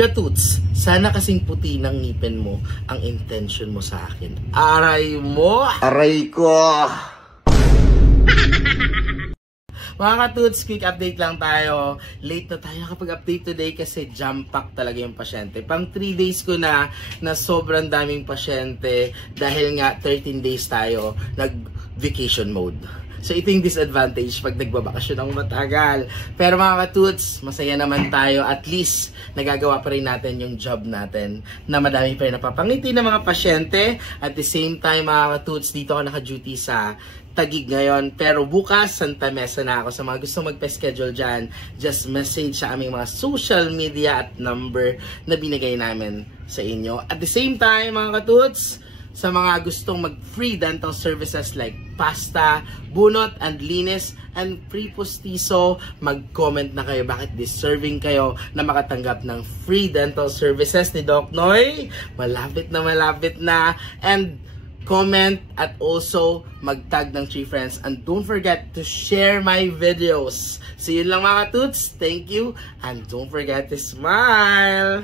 Katuts, sana kasing puti ng ngipin mo ang intention mo sa akin. Aray mo! Aray ko! Mga katuts, quick update lang tayo. Late na tayo nakapag-update today kasi jam-pack talaga yung pasyente. Pang 3 days ko na sobrang daming pasyente dahil nga 13 days tayo nag-vacation mode. So ito yung disadvantage pag nagbabakasyon ng matagal. Pero mga katuts, masaya naman tayo. At least nagagawa pa rin natin yung job natin na madami pa rin napapangiti ng mga pasyente. At the same time mga katuts, dito ako naka-duty sa Taguig ngayon. Pero bukas, Santa Mesa na ako. Sa mga gusto magpa-schedule dyan, just message sa aming mga social media at number na binigay namin sa inyo. At the same time mga katuts, sa mga gustong mag-free dental services like pasta, bunot, and linis, and free postizo, mag-comment na kayo bakit deserving kayo na makatanggap ng free dental services ni Doc Noy. Malapit na. And comment at also mag-tag ng 3 friends. And don't forget to share my videos. So yun lang mga katuts. Thank you. And don't forget to smile.